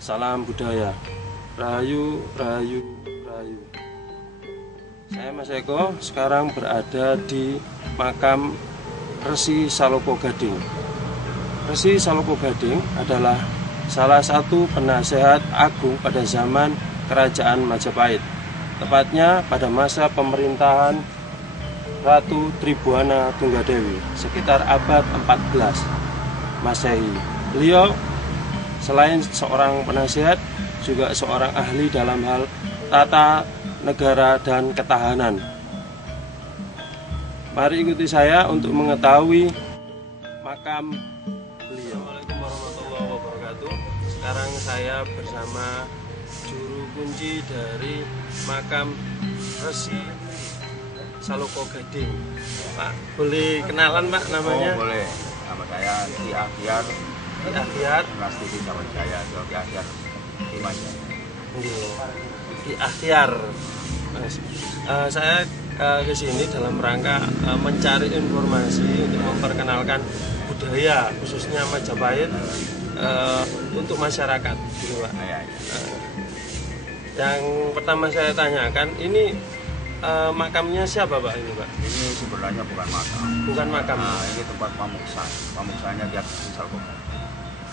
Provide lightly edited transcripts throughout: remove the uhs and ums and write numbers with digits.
Salam budaya. Rahayu, rahayu, rahayu. Saya Mas Eko sekarang berada di makam Resi Salopo Gading. Resi Salopo Gading adalah salah satu penasehat agung pada zaman Kerajaan Majapahit, tepatnya pada masa pemerintahan Ratu Tribuana Tunggadewi sekitar abad 14 Masehi. Beliau selain seorang penasehat juga seorang ahli dalam hal tata negara dan ketahanan. Mari ikuti saya untuk mengetahui makam beliau. Assalamualaikum warahmatullahi wabarakatuh. Sekarang saya bersama juru kunci dari makam Resi Salopo Gading. Pak, boleh kenalan Pak namanya? Oh, boleh. Nama saya Ki Ahyar. Ki Ahyar. Pasti bisa percaya. Ki Ahyar. Gimana? Ki Ahyar. Saya ke sini dalam rangka mencari informasi untuk memperkenalkan budaya khususnya Majapahit untuk masyarakat, gitu Pak. Yang pertama saya tanyakan, ini makamnya siapa Pak ini Pak? Ini sebenarnya bukan makam. Bukan makam. Nah, ini tempat pamuksan. Pamuksannya di atas Salopo.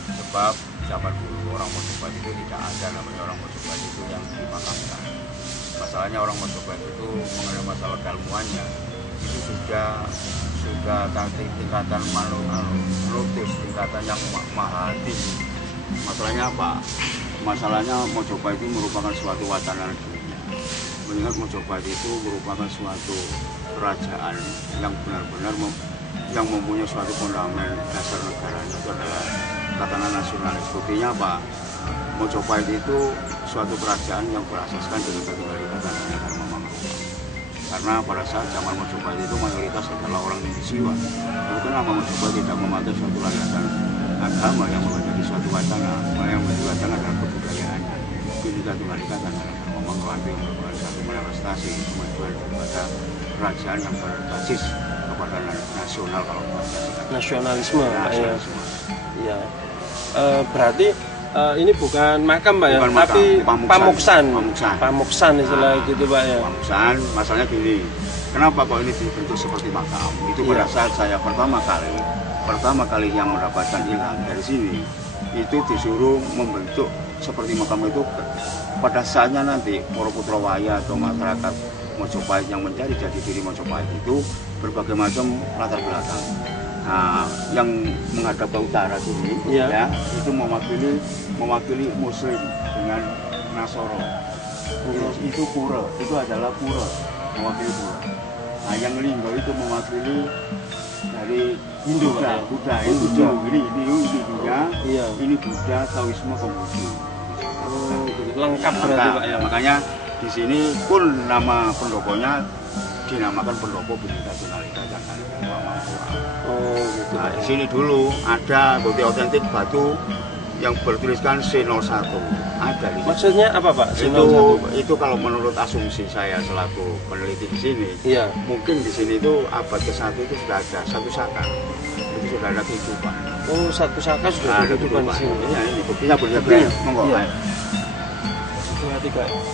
Sebab zaman dulu orang Majapahit itu tidak ada namanya orang Majapahit itu yang dimakamkan. Masalahnya orang Majapahit itu mengenai masalah keilmuannya itu sudah tingkatan manutus, tingkatan yang mahal tinggi. Masalahnya apa? Masalahnya Majapahit itu merupakan suatu wacana dunia. Mengingat Majapahit itu merupakan suatu kerajaan yang benar-benar yang mempunyai suatu fundament dasar negaranya itu adalah tatanan nasionalis. Buktinya apa? Majapahit itu suatu kerajaan yang berasaskan dengan keterikatan negara Mama. Karena pada saat zaman Majapahit itu mayoritas adalah orang Indonesia. Lalu kenapa Majapahit tidak memakai suatu landasan agama yang menjadi suatu wacana? Yang menjadi wacana adalah kebudayaan. Bineka Tunggal Ika dan negara Mama itu merupakan satu manifestasi kemajuan daripada kerajaan yang berbasis kepada nasional kalau nasionalisme, Pak ya. Iya. Berarti ini bukan makam Pak ya, bukan tapi pamuksan. Pamuksan istilah gitu Pak ya. Pamuksan, masalahnya gini. Kenapa kok ini dibentuk seperti makam? Itu pada saat saya pertama kali yang mendapatkan ilham dari sini, itu disuruh membentuk seperti makam itu pada saatnya nanti para putra waya atau masyarakat Majapahit yang mencari jati diri Majapahit itu berbagai macam latar belakang. Nah, yang menghadap ke utara sini, ya, itu mewakili Muslim dengan Nasoro. Itu pura, itu adalah pura, mewakili pura. Nah, yang linggo itu mewakili dari Hindu, Buddha, itu ini Hindunya, ini Buddha, Taoisme, Konghucu. Lengkap berarti Pak ya. Makanya di sini pun nama pendoponya dinamakan pendopo Bineka Tunggal Ika dan negara Mama. Oh, gitu. Nah, di sini dulu ada bukti otentik batu yang bertuliskan C01. Ada di sini. Maksudnya apa Pak? Itu kalau menurut asumsi saya selaku peneliti di sini, mungkin di sini itu abad ke-1 itu sudah ada satu saka. Itu sudah ada kehidupan. Oh, satu saka sudah ada kehidupan di sini. Ya, ini buktinya benar-benar. Monggo.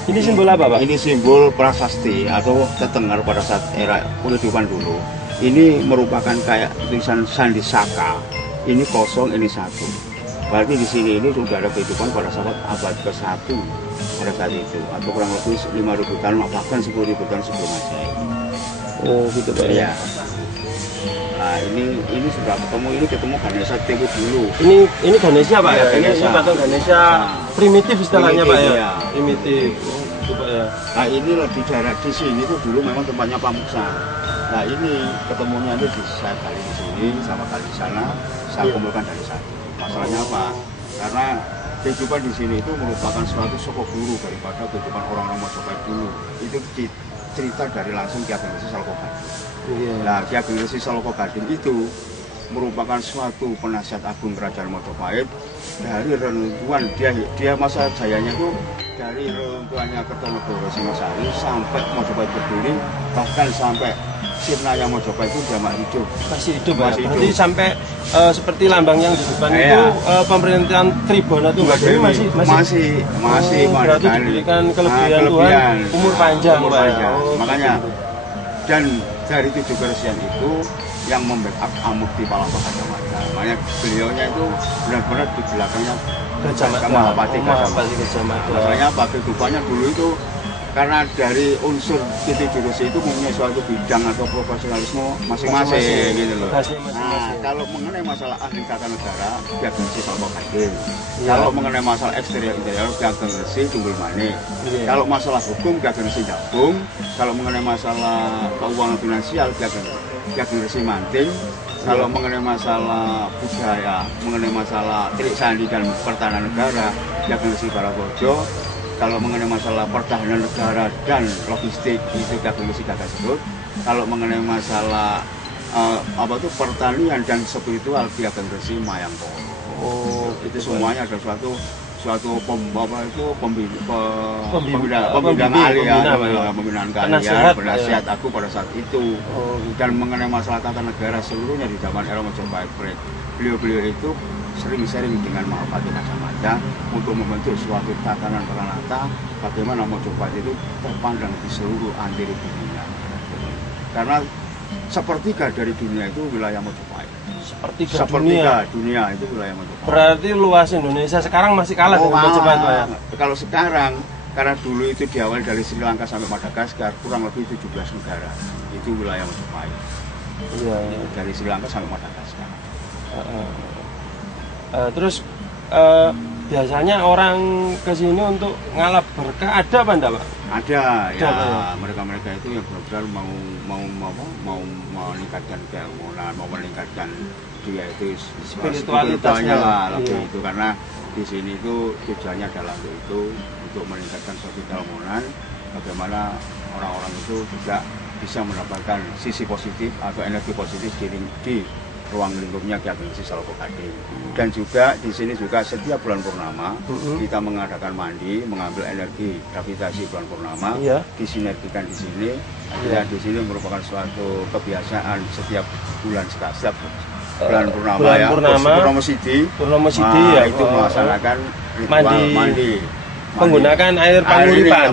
Ini simbol apa Pak? Ini simbol prasasti atau tetengar pada saat era kehidupan dulu. Ini merupakan kayak tulisan sandi saka. Ini kosong, ini satu. Berarti di sini ini sudah ada kehidupan pada saat abad ke-1 pada saat itu, atau kurang lebih 5.000 tahun, bahkan 10.000 tahun sebelum Masehi. Oh, gitu Pak ya. Nah, ini sudah ketemu Ganesha Dewi dulu. Ini Ganesha Pak ya? Ini patung Ganesha primitif istilahnya Pak ya? Ya. Primitif. Gitu Pak ya. Nah, ini lebih jarak di sini itu dulu memang tempatnya pamuksan. Nah, ini ketemunya itu saya kali di sini sama kali di sana, saya kumpulkan dari satu. Masalahnya apa? Karena kehidupan di sini itu merupakan suatu sosok guru daripada kehidupan orang-orang Majapahit dulu. Itu cerita dari langsung Ki Ageng Resi Salopo Gading. Nah, Ki Ageng Resi Salopo Gading itu merupakan suatu penasihat agung Kerajaan Majapahit. Dari reruntuhan dia masa jayanya itu dari reruntuhannya Kertanegara Singosari sampai Majapahit berdiri, bahkan sampai sirnanya Majapahit itu dia hidup. Masih hidup, masih ya? hidup. Berarti sampai seperti lambang yang di depan itu pemerintahan Tribona Tunggadewi masih berarti diberikan kelebihan Tuhan umur panjang, makanya dan dari 7 kebersihan itu yang membackup Amukti Palapa Gajah. Makanya beliaunya itu benar-benar di belakangnya Mahapati Gajah Mada. Masalahnya apa? Kehidupannya dulu itu karena dari unsur titik jurusi itu mempunyai suatu bidang atau profesionalisme masing-masing gitu loh. Nah, kalau mengenai masalah ahli tata negara, dia Gengsi Salpo Kadin. Kalau mengenai masalah eksterior interior, dia Gengsi Tunggul Manik. Kalau masalah hukum, dia Gengsi Jabung. Kalau mengenai masalah keuangan finansial, dia Gengsi Manting. Kalau mengenai masalah budaya, mengenai masalah Trik Sandi dan pertahanan negara, dia Gengsi Barabojo. Kalau mengenai masalah pertahanan negara dan logistik itu Gengsi Gagas Serut. Kalau mengenai masalah pertanian dan spiritual dia Gengsi Mayangkoro. Itu semuanya ada pembinaan kalian, penasihat aku pada saat itu. Dan mengenai masalah tata negara seluruhnya di zaman era Majapahit, beliau itu sering sharing dengan Mahapati Gajah Mada untuk membentuk suatu tatanan peranata bagaimana Majapahit itu terpandang di seluruh anteri dunia. Karena sepertiga dari dunia itu wilayah Majapahit. Sepertiga dunia itu wilayah Majapahit. Berarti luas Indonesia sekarang masih kalah dengan Majapahit, Pak ya? Kalau sekarang, karena dulu itu diawali dari Sri Lanka sampai Madagaskar, kurang lebih 17 negara. Itu wilayah Majapahit. Iya. Dari Sri Lanka sampai Madagaskar. Terus biasanya orang ke sini untuk ngalap berkah ada apa enggak, Pak? Ada ya. Mereka itu yang benar-benar mau meningkatkan keilmuan, mau meningkatkan dia itu spiritualitasnya lah lebih itu, karena di sini itu tujuannya adalah untuk itu, untuk meningkatkan suatu keilmuan, bagaimana orang-orang itu juga bisa mendapatkan sisi positif atau energi positif di ruang lingkupnya Ki Ageng Salpo Kadin. Dan juga di sini juga setiap bulan purnama kita mengadakan mandi, mengambil energi gravitasi bulan purnama, disinergikan di sini. Ya, di sini merupakan suatu kebiasaan setiap bulan bulan purnama, Purnomo Sidi ya, itu melaksanakan ritual mandi. Menggunakan air penguripan.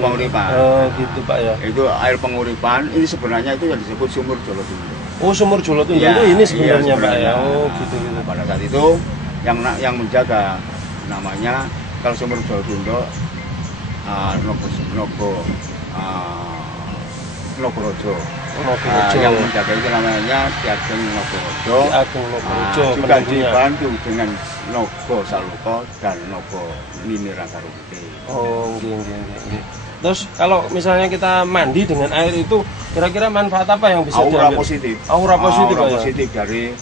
Gitu Pak ya. Itu air penguripan, ini sebenarnya itu yang disebut sumur Jolotundo. Oh, sumur Jolotundo ini sebenarnya Pak ya. Oh, gitu. Pada saat itu yang menjaga namanya, kalau sumur Jolotundo Nogorojo. Yang menjaga itu namanya Ki Ageng Nogorojo. Juga dibantu dengan Nogo Saluko dan Nogo Nini Ranggaruti. Oh, nggih. Terus kalau misalnya kita mandi dengan air itu, kira-kira manfaat apa yang bisa diambil? Aura positif dari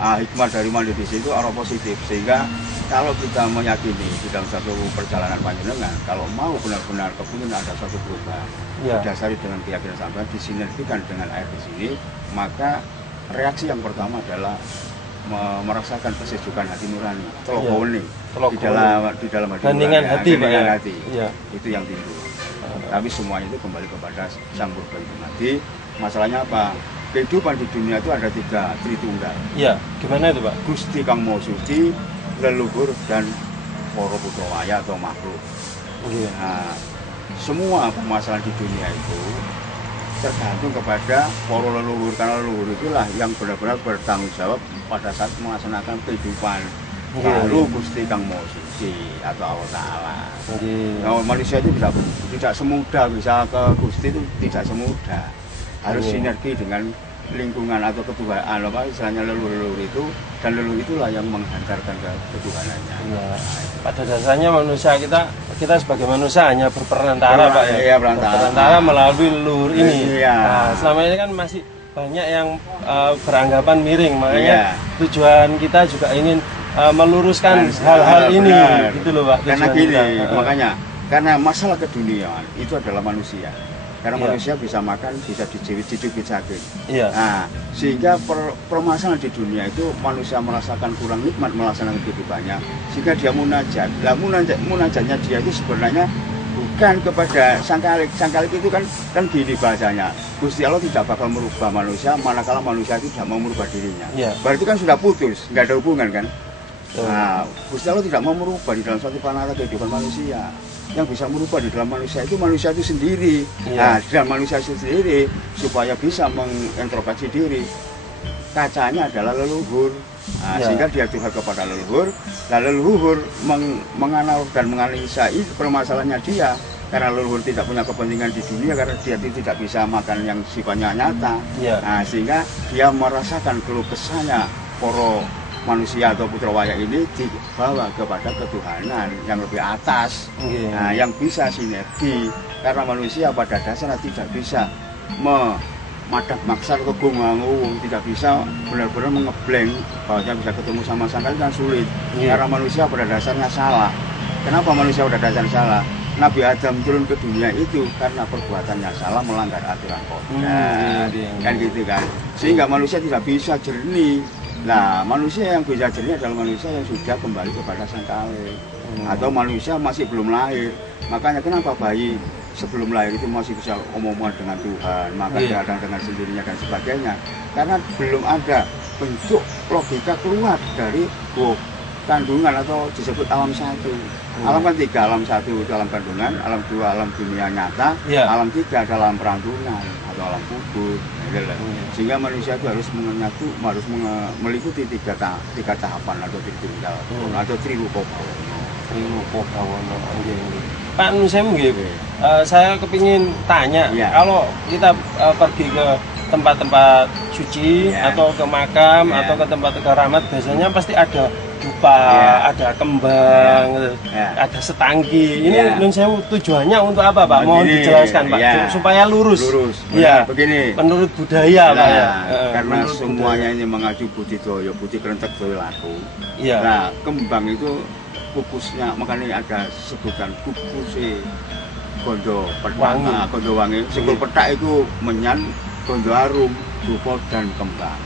hikmah dari mandi di situ, aura positif. Sehingga kalau kita meyakini di dalam satu perjalanan panjenengan, kalau mau benar-benar kepingin ada suatu perubahan, didasari dengan keyakinan sampean, disinergikan dengan air di sini, maka reaksi yang pertama adalah merasakan kesejukan hati nurani, di dalam hati, itu yang timbul. Tapi semuanya itu kembali kepada Sang Purba itu mati. Masalahnya apa? Kehidupan di dunia itu ada 3 Tritunggal. Iya, gimana itu Pak? Gusti Kang Maha Suci, leluhur, dan para putrawaya atau makhluk. Nah, semua permasalahan di dunia itu tergantung kepada para leluhur, karena leluhur itulah yang benar-benar bertanggung jawab pada saat melaksanakan kehidupan. Lalu Gusti Kang Maha Suci atau Allah Ta'ala. Nah, manusia itu tidak semudah bisa ke Gusti, itu tidak semudah. Harus sinergi dengan lingkungan atau ketuhanan, istilahnya leluhur itu, dan leluhur itulah yang menghantarkan ketuhanannya. Pada dasarnya manusia kita sebagai manusia hanya berperantara Pak ya. Iya, perantara melalui leluhur ini. Nah, selama ini kan masih banyak yang beranggapan miring, makanya tujuan kita juga ingin meluruskan hal-hal ini, gitu loh Pak. Karena gini, makanya karena masalah keduniaan itu adalah manusia. karena manusia bisa makan, bisa dicubit saging. Iya. Nah, sehingga permasalahan di dunia itu manusia merasakan kurang nikmat melaksanakan kehidupannya, sehingga dia munajat. Nah, munajatnya dia itu sebenarnya bukan kepada sang Khalik. Sang Khalik itu kan gini bahasanya, Gusti Allah tidak bakal merubah manusia manakala manusia itu tidak mau merubah dirinya. Berarti kan sudah putus, nggak ada hubungan kan. Nah, Gusti Allah tidak mau merubah di dalam suatu panara kehidupan manusia. Yang bisa merubah di dalam manusia itu sendiri. Nah, di dalam manusia itu sendiri supaya bisa mengintrospeksi diri, kacanya adalah leluhur. Nah, sehingga dia curhat kepada leluhur, lalu leluhur menganal dan menganalisa itu permasalahannya dia. Karena leluhur tidak punya kepentingan di dunia, karena dia tidak bisa makan yang sifatnya nyata. Nah, sehingga dia merasakan keluh kesahnya para manusia atau putra wayang ini dibawa kepada ketuhanan yang lebih atas, nah, yang bisa sinergi. Karena manusia pada dasarnya tidak bisa madak maksar atau gungangung, tidak bisa benar-benar mengebleng bahwa bisa ketemu sama sang Khalik kan sulit. Karena manusia pada dasarnya salah. Kenapa manusia pada dasarnya salah? Nabi Adam turun ke dunia itu karena perbuatannya salah, melanggar aturan kodrat, kan gitu kan. Sehingga manusia tidak bisa jernih. Nah, manusia yang bisa jernih adalah manusia yang sudah kembali kepada sang Khalik, atau manusia masih belum lahir. Makanya kenapa bayi sebelum lahir itu masih bisa omongan dengan Tuhan, makan dengan sendirinya dan sebagainya, karena belum ada bentuk logika keluar dari kandungan atau disebut alam satu. Alam kan tiga, alam satu itu alam kandungan, alam dua alam dunia nyata, alam tiga adalah alam perantungan atau alam kubur. Sehingga manusia itu harus meliputi tiga tahapan atau tritinggal atau trirupabawana. Pak Nusem, saya kepingin tanya, kalau kita pergi ke tempat-tempat suci atau ke makam atau ke tempat keramat, biasanya pasti ada dupa, ada kembang, ada setangki. Ini Nun Sewu tujuannya untuk apa, Pak? Mohon dijelaskan, Pak, supaya lurus. Begini. Menurut budaya, Pak ya. Karena semuanya ini mengacu budidaya, budi kerentek daya laku. Nah, kembang itu kukusnya, makanya ada sebutan kukusnya gondo pertama, gondo wangi. Sikul petak itu menyan, gondo arum, dupa dan kembang.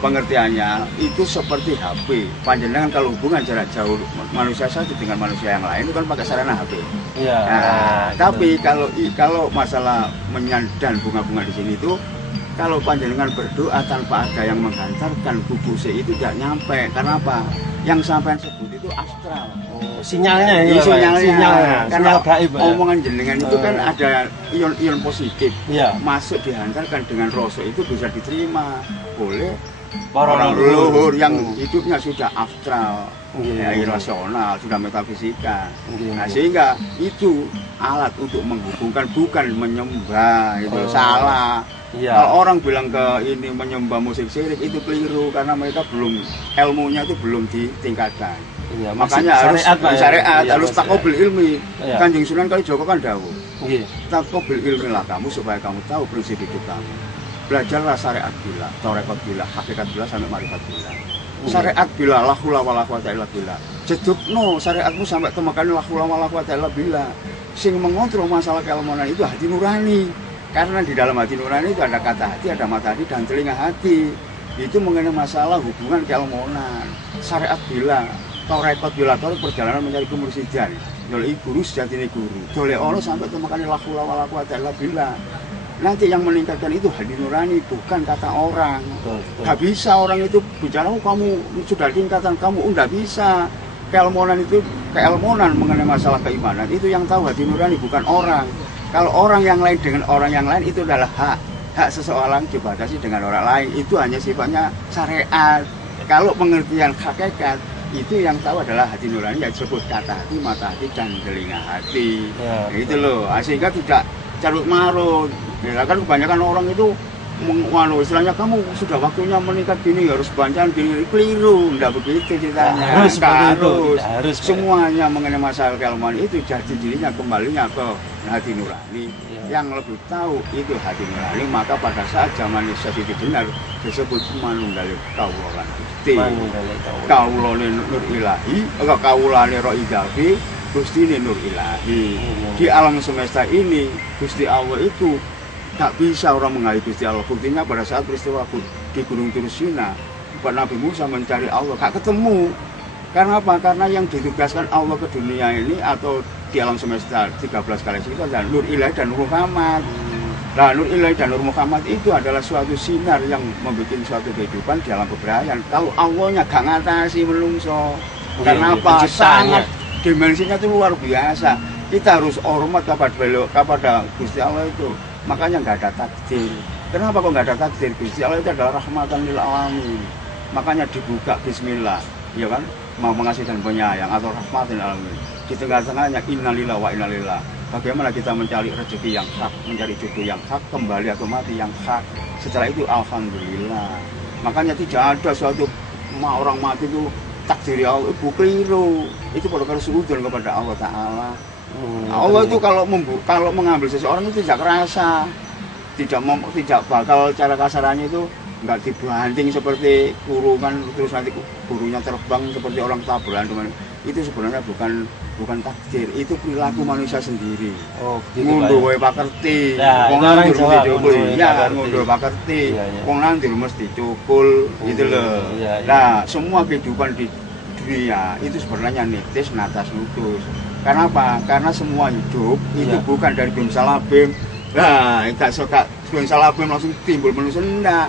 Pengertiannya itu seperti HP. Panjenengan kalau hubungan jarak jauh manusia satu dengan manusia yang lain itu kan pakai sarana HP. Tapi kalau masalah menyan dan bunga-bunga di sini itu, kalau panjenengan berdoa tanpa ada yang menghantarkan kukusnya itu tidak nyampe. Karena apa? Yang sampai sebut itu astral. Sinyalnya. Karena omongan jenengan itu kan ada ion positif masuk dihantarkan dengan rasa itu bisa diterima oleh orang leluhur yang hidupnya sudah astral, irasional, sudah metafisika. Nah, sehingga itu alat untuk menghubungkan, bukan menyembah. Itu salah. Kalau orang bilang ke ini menyembah musik syirik itu keliru, karena mereka belum, ilmunya itu belum ditingkatkan. Makanya harus syariat, harus takobil ilmi. Kanjeng Sunan Kalijaga kan dawuh, takobil ilmi lah kamu supaya kamu tahu prinsip hidup kamu. Belajarlah syariat bila, tarekat bila, hakikat bila sampai marifat bila. Syariat bila, la haula wala quwata illa billah. Jedukno syariatmu sampai temukan la haula wala quwata illa billah. Sing mengontrol masalah keilmuan itu hati nurani. Karena di dalam hati nurani itu ada kata hati, ada mata hati, dan telinga hati. Itu mengenai masalah hubungan keilmuan. Syariat bila, tarekat bila, perjalanan mencari kemursidan. Dolei guru sejatine guru. Dolei Allah sampai temukan la haula wala quwata illa billah. Nanti yang meningkatkan itu hati nurani, bukan kata orang. Gak bisa orang itu bicara, kamu sudah tingkatan kamu, enggak bisa. Keilmuan itu, keilmuan mengenai masalah keimanan itu yang tahu hati nurani, bukan orang. Kalau orang yang lain dengan orang yang lain itu adalah hak seseorang dibatasi dengan orang lain, itu hanya sifatnya syariat. Kalau pengertian hakikat itu yang tahu adalah hati nurani, yang disebut kata hati, mata hati, dan telinga hati. Itu loh, sehingga tidak carut marut. Kan kebanyakan orang itu istilahnya kamu sudah waktunya meningkat gini, harus bancakan gini, keliru, enggak begitu ceritanya. Harus semuanya mengenai masalah keilmuan itu jadi dirinya kembalinya ke hati nurani. Yang lebih tahu itu hati nurani, maka pada saat zaman Syekh Dinar disebut manunggal kawula Gusti. Kawulane nur ilahi, kaulane roh idafi, Gusti ini nur ilahi. Di alam semesta ini Gusti Allah itu tak bisa orang menghayal Gusti Allah. Buktinya pada saat peristiwa di Gunung Tursina, Nabi Musa mencari Allah, gak ketemu. Karena apa? Karena yang ditugaskan Allah ke dunia ini atau di alam semesta 13 kali itu adalah nur ilahi dan nur Muhammad. Nah, nur ilahi dan nur Muhammad itu adalah suatu sinar yang membuat suatu kehidupan di alam keberhasilan. Kalau Allahnya gak ngatasi menungso. Karena apa? Sangat dimensinya itu luar biasa. Kita harus hormat kepada Gusti Allah itu. Makanya nggak ada takdir. Kenapa kok nggak ada takdir? Gusti Allah itu adalah rahmatan lil alamin. Makanya dibuka Bismillah, ya kan? Mau mengasihi dan penyayang atau rahmatan lil alamin. Di tengah-tengahnya innalillah wa innalillah. Bagaimana kita mencari rezeki yang hak, mencari jodoh yang hak, kembali atau mati yang hak. Setelah itu alhamdulillah. Makanya tidak ada suatu orang mati itu takdir Allah itu keliru. Itu perlu suudzon kepada Allah Ta'ala. Allah itu kalau mengambil seseorang itu tidak kerasa, tidak bakal cara kasarannya itu nggak dibanting seperti kurungan terus nanti burunya terbang seperti orang taburan. Itu sebenarnya bukan takdir, itu perilaku manusia sendiri. Ngunduh wae pakerti, wong nang jero dicukul, ya ngunduh pakerti, wong nang jero mesti dicukul gitu loh. Nah, semua kehidupan di dunia itu sebenarnya nitis natas nutus. Karena apa? Karena semua hidup itu bukan dari bim salabim. Nah, enggak suka bim salabim langsung timbul manusia, enggak.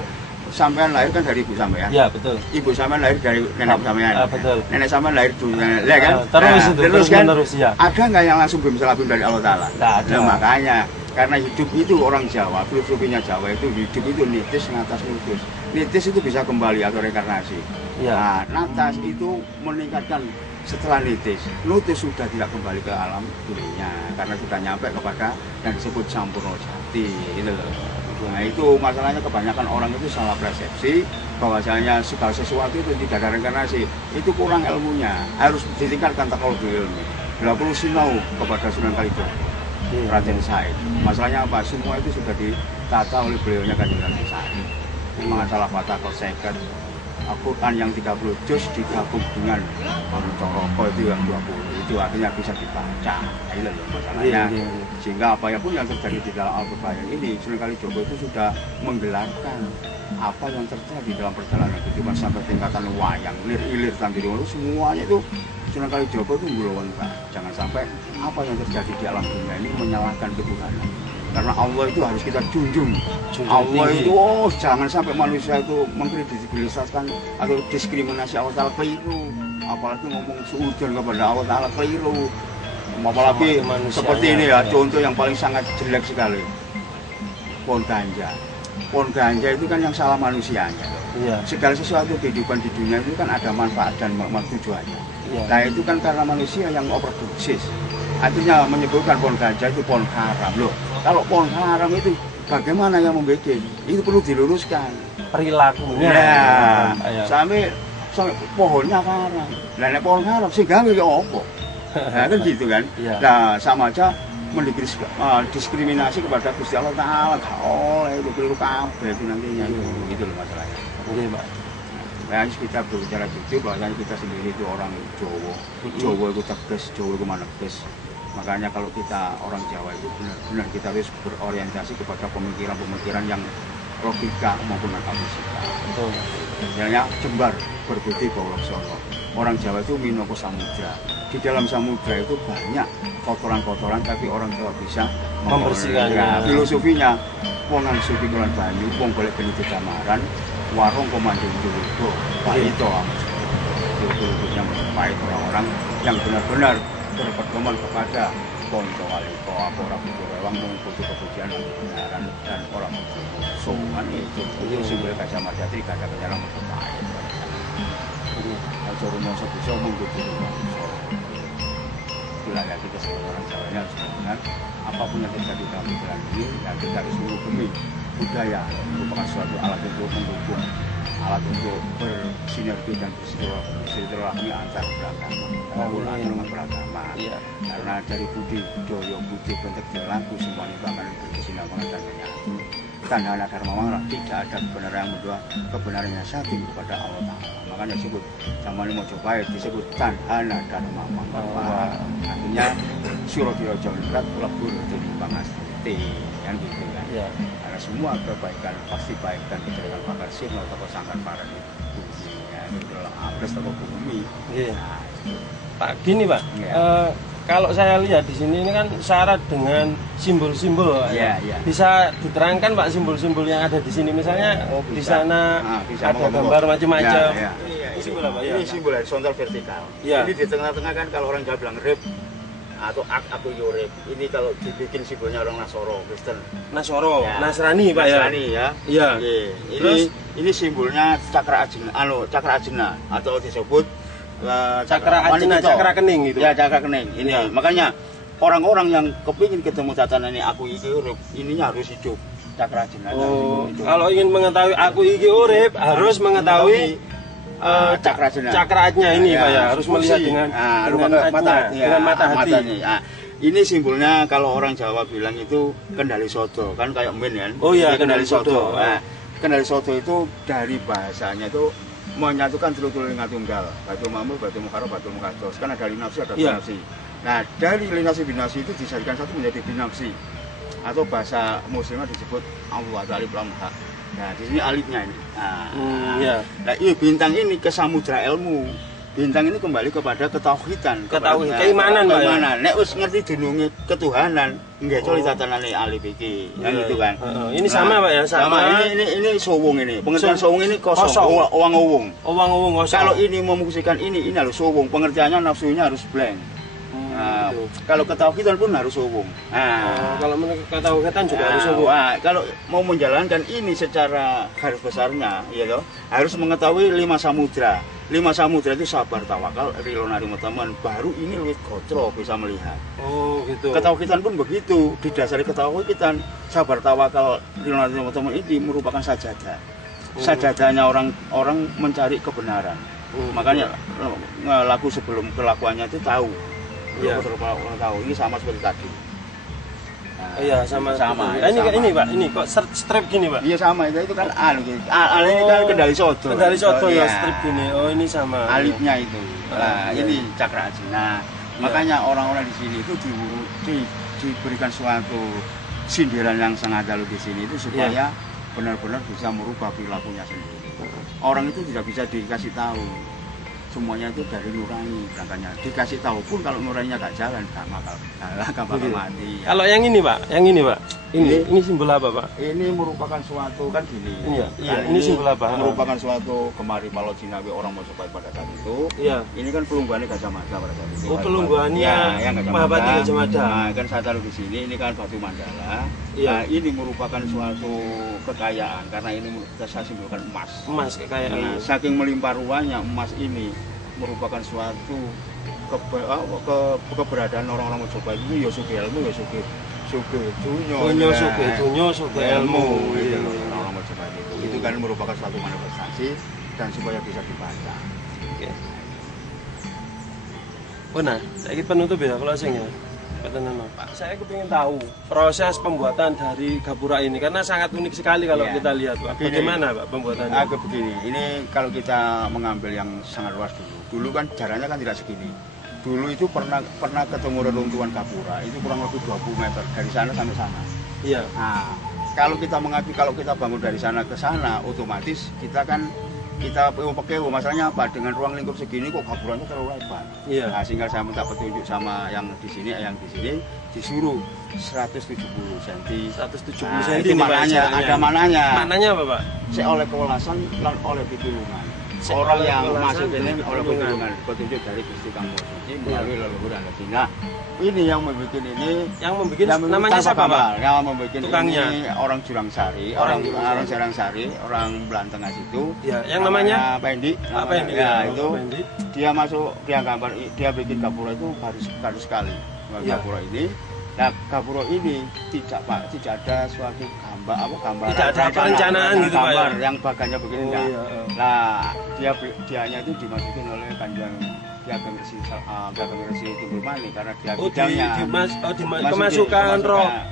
Sampean lahir kan dari ibu sampean. Iya, betul. Ibu sampean lahir dari nenek sampean. Betul. Nenek sampean lahir dunia, ya kan? Terus kan ya. Ada nggak yang langsung bim salabim dari Allah Ta'ala? Nah, makanya karena hidup itu orang Jawa, filosofinya Jawa itu hidup itu nitis natas nutus. Nitis itu bisa kembali atau reinkarnasi. Nah, natas itu meningkatkan setelah nitis. Nutis sudah tidak kembali ke alam dunia karena sudah nyampe kepada yang disebut sampurna jati gitu loh. Nah, itu masalahnya kebanyakan orang itu salah persepsi bahwasanya segala sesuatu itu tidak ada reinkarnasi. Itu kurang ilmunya, harus ditingkatkan teknologi ilmu. Bila perlu sinau kepada Sunan Kalijaga, Raden Said. Masalahnya apa? Semua itu sudah ditata oleh beliaunya Kanjeng Raden Said. Masalah Fatah Koseket, Al-Quran yang 30 juz digabung dengan Coroko itu yang 20, itu artinya bisa dibaca. Itu loh masalahnya. Sehingga apa pun yang terjadi di dalam Al-Quran ini, Sunan Kalijaga itu sudah menggelarkan apa yang terjadi dalam perjalanan kehidupan sampai tingkatan wayang, lir-ilir, tanggiri, semuanya itu Sunan Kalijaga itu ngulawengkang. Jangan sampai apa yang terjadi di alam dunia ini menyalahkan ketuhanan. Karena Allah itu harus kita junjung. Allah tinggi. Itu jangan sampai manusia itu mengkritiskan atau diskriminasi Allah Ta'ala, keliru. Apalagi ngomong suudzon kepada Allah Ta'ala, keliru. Apalagi seperti ini ya, contoh yang paling sangat jelek sekali. Pohon ganja. Pohon ganja itu kan yang salah manusianya. Segala sesuatu kehidupan di dunia itu kan ada manfaat dan tujuannya. Nah itu kan karena manusia yang overdosis. Artinya menyebutkan pohon ganja itu pohon haram loh. Kalau pohon haram itu bagaimana yang membuat? Itu perlu diluruskan perilakunya. Ya, sampai pohonnya haram. Nah, pohon haram sih gawe ya apa? Nah, kan gitu kan. Nah, sama aja diskriminasi kepada Gusti Allah Ta'ala. Oleh itu perlu kabeh itu nantinya itu loh masalahnya. Oke, Pak. Nah, kita berbicara jujur bahwasanya kita sendiri itu orang Jawa. Jawa itu tegas, Jawa itu maneges. Makanya kalau kita orang Jawa itu benar-benar kita harus berorientasi kepada pemikiran-pemikiran yang logika maupun akal fisika. Misalnya Jembar berbudi Bawloksono. Orang Jawa itu minoko samudra. Di dalam samudra itu banyak kotoran-kotoran, tapi orang Jawa bisa membersihkannya. Filosofinya, wongan suci kulan banyu, wong golek beni dedamaran, warung komandung dulu, itu yang pahit orang-orang yang benar-benar berpedoman kepada konco waliko apa orang butuh rewang mengikuti kepujian dan kebenaran dan orang soman itu simbol Gajah Mada Tri Gajah Kejalang berpahit Aja rumah sebisa mengikuti rumah itulah ya kita sebagai orang Jawa ini harus benar apapun yang terjadi dalam pikiran ini ya kita harus menghukumi budaya merupakan suatu alat untuk mendukung alat untuk bersinergi dan bersilaturahmi antar beragama. Karena dari budi, doyo, budi, bentuk, lagu semuanya itu akan berkesinambungan dan menyatu. tanhana dharma mangala, tidak ada kebenaran yang kedua, kebenarannya satu kepada Allah Ta'ala. Makanya disebut zaman Mojopahit disebut tanhana dharma mangala. Artinya Surodiro Jongrat lebur dari pangasti yang gitu kan. Ya. Karena semua kebaikan pasti baik dan kejelekan bakal sirna atau sangkan para di bumi. Ya, itu abres atau bumi. Iya. Nah, Pak, gini Pak. Ya. Kalau saya lihat di sini ini kan syarat dengan simbol-simbol, ya. Bisa diterangkan Pak simbol-simbol yang ada di sini, misalnya di sana bisa ada gambar macam-macam. Ya. Ini simbol apa? Ini simbol horizontal vertikal. Ya. Ini di tengah-tengah kan kalau orang Jawa bilang rib atau aku yorib. Ini kalau dibikin simbolnya orang Nasoro, Kristen. Nasoro, ya. Nasrani Pak ya. Nasrani ya. Iya. Ini simbolnya cakra ajna atau disebut cakra ajna, cakra kening gitu. Ya, cakra kening. Ini ya. Makanya orang-orang yang kepingin ketemu tatanan ini aku iki urip, ininya harus hidup cakra ajna. Oh, kalau ingin mengetahui aku iki urip harus mengetahui cakra ajna ini Pak ya, harus melihat dengan mata hati. Nah, ini simbolnya kalau orang Jawa bilang itu kendali soto, kan kayak men kan. Oh iya, kendali soto. Nah, kendali soto itu dari bahasanya itu menyatukan telur-telur tunggal, batu mamul, batu mukhara, batu mukados. Kan ada linafsi, ada binafsi. Nah, dari linafsi binafsi itu dijadikan satu menjadi binafsi. Atau bahasa muslimnya disebut Allah alif lam ha. Nah, di sini alifnya ini. Nah, ini bintang ini ke samudra ilmu. Bintang ini kembali kepada ketauhidan, keimanan, keimanan. Nek wis ngerti dununge ketuhanan, nggih coli tatanane alif iki. Yang itu kan. Ini sama Pak ya, sama. Ini sowung ini. Pengertian sowung ini kosong. Owang-owung. Owang-owung kosong. Kalau ini memfungsikan ini harus sowung. Pengertiannya nafsunya harus blank. Nah, kalau ketauhidan pun harus sowung. Kalau ketauhidan juga harus sowung. Kalau mau menjalankan ini secara garis besarnya, ya toh, harus mengetahui 5 samudra. 5 samudra itu sabar, tawakal, rilo narimo teman, baru ini luwih gotro bisa melihat. Oh gitu. Ketauhidan pun begitu, didasari ketauhidan, sabar, tawakal, rilo narimo teman ini merupakan sajadah. Sajadahnya orang mencari kebenaran. Makanya lagu sebelum kelakuannya itu tahu. Betul tahu. Ini sama seperti tadi. Iya, sama. Ini Pak, ini kok strip gini Pak? Iya sama, itu kan ini kan kendali soto. Kendali soto ya, strip gini. Oh ini sama. Alifnya itu. Nah, ini cakra ajna. Makanya orang-orang di sini itu diberikan suatu sindiran yang sangat dalam di sini itu supaya benar-benar bisa merubah perilakunya sendiri. Orang itu tidak bisa dikasih tahu. Semuanya itu dari nurani berangkatnya. Dikasih tahu pun kalau nuraninya gak jalan, gak bakal mati. Ya. Kalau yang ini Pak, ini simbol apa Pak? Ini merupakan suatu kan gini. Ini simbol apa? Merupakan suatu kemari Palo Jinawi orang Mojopahit pada saat itu. Iya. Ini kan pelungguannya Gajah Mada pada saat itu. Oh, pelungguannya yang Mahapati Gajah Mada. Nah, kan saya taruh di sini, ini kan batu mandala. Iya. Nah, ini merupakan suatu kekayaan karena ini saya simbolkan emas. Emas kekayaan. Nah, saking melimpah ruahnya emas ini merupakan suatu keberadaan orang-orang Mojopahit itu ya sugih ilmu ya sugih dunyo sugih ilmu itu orang-orang Mojopahit itu kan merupakan suatu manifestasi dan supaya bisa dibaca. Oke. Oh nah, saya penutup ya closing ya. Pak, saya kepingin tahu proses pembuatan dari gapura ini karena sangat unik sekali kalau kita lihat Pak. Bagaimana Pak pembuatannya? Begini, ini kalau kita mengambil yang sangat luas dulu kan jaraknya kan tidak segini. Dulu itu pernah ketemu reruntuhan gapura itu kurang lebih 20 meter dari sana sampai sana. Iya. Nah, kalau kita bangun dari sana ke sana, otomatis kita pakai masalahnya apa dengan ruang lingkup segini kok gapuranya terlalu lebar. Iya. Nah, sehingga saya minta petunjuk sama yang di sini disuruh 170 cm. 170 cm itu mananya, ada mananya. Mananya apa Pak? Saya oleh kewelasan dan oleh pitulungan. Orang yang masuk ini oleh pitulungan, petunjuk dari Gusti Kang Suci melalui leluhur dan legenda. Ini yang membuat ini, namanya siapa Pak? Yang membuat tukangnya ini orang Jurangsari, orang Jurangsari, orang Belantengah situ. Ya, yang namanya Pendi. Pendi. Ya, itu dia masuk, dia gambar, dia bikin gapura itu baru sekali. Gapura ini, nah gapura ini tidak ada suatu gambar. Tidak ada perencanaan gitu Pak ya. Yang bagannya begini enggak. Iya. Nah, dianya itu dimasukin oleh Kanjeng Ki Ageng Resi Tunggulmani karena dia bidangnya.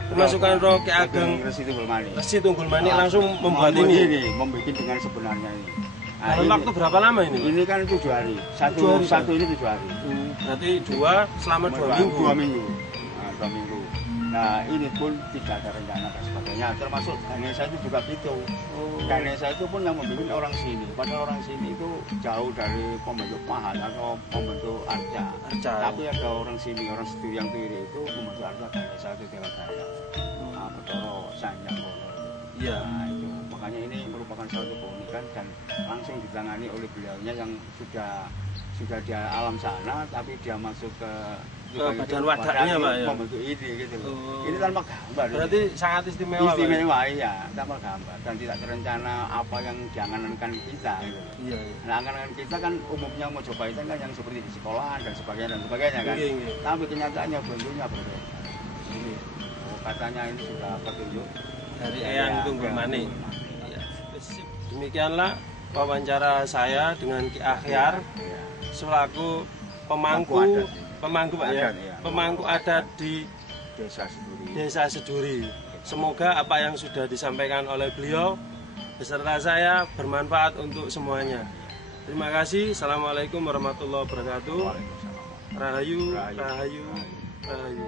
Kemasukan roh Ki Ageng Resi Tunggulmani langsung membuat ini. Membuat dengan sebenarnya ini. Nah, waktu berapa lama ini? Ini kan 7 hari. Satu ini 7 hari. Berarti selama 2 minggu. 2 minggu. Nah, 2 minggu. Nah, ini pun tidak ada rencana dan sebagainya. Termasuk Ganesha itu juga gitu. Ganesha itu pun yang membimbing orang sini. Padahal orang sini itu jauh dari pembentuk pahat atau pembentuk arca. Tapi ada orang sini, orang situ yang kiri itu membentuk arca Ganesha itu Dewa Gaya. Betoro Sanjang Gono. Iya. Nah, itu. Makanya ini merupakan suatu keunikan dan langsung ditangani oleh beliaunya yang sudah di alam sana, tapi dia masuk ke badan wadahnya Pak ya. Membentuk ini gitu. Ini tanpa gambar. Berarti sangat istimewa. Istimewa iya, tanpa gambar dan tidak terencana apa yang diangan-angan kita gitu. Iya. Nah, angan-angan kita kan umumnya Mojopahitan kan yang seperti di sekolahan dan sebagainya kan. Tapi kenyataannya bentuknya berbeda. Ini katanya ini sudah petunjuk dari Eyang Tunggulmani. Demikianlah wawancara saya dengan Ki Akhyar selaku pemangku Pak ya, pemangku adat di Desa Seduri. Semoga apa yang sudah disampaikan oleh beliau beserta saya bermanfaat untuk semuanya. Terima kasih. Assalamualaikum warahmatullahi wabarakatuh. Rahayu, rahayu, rahayu.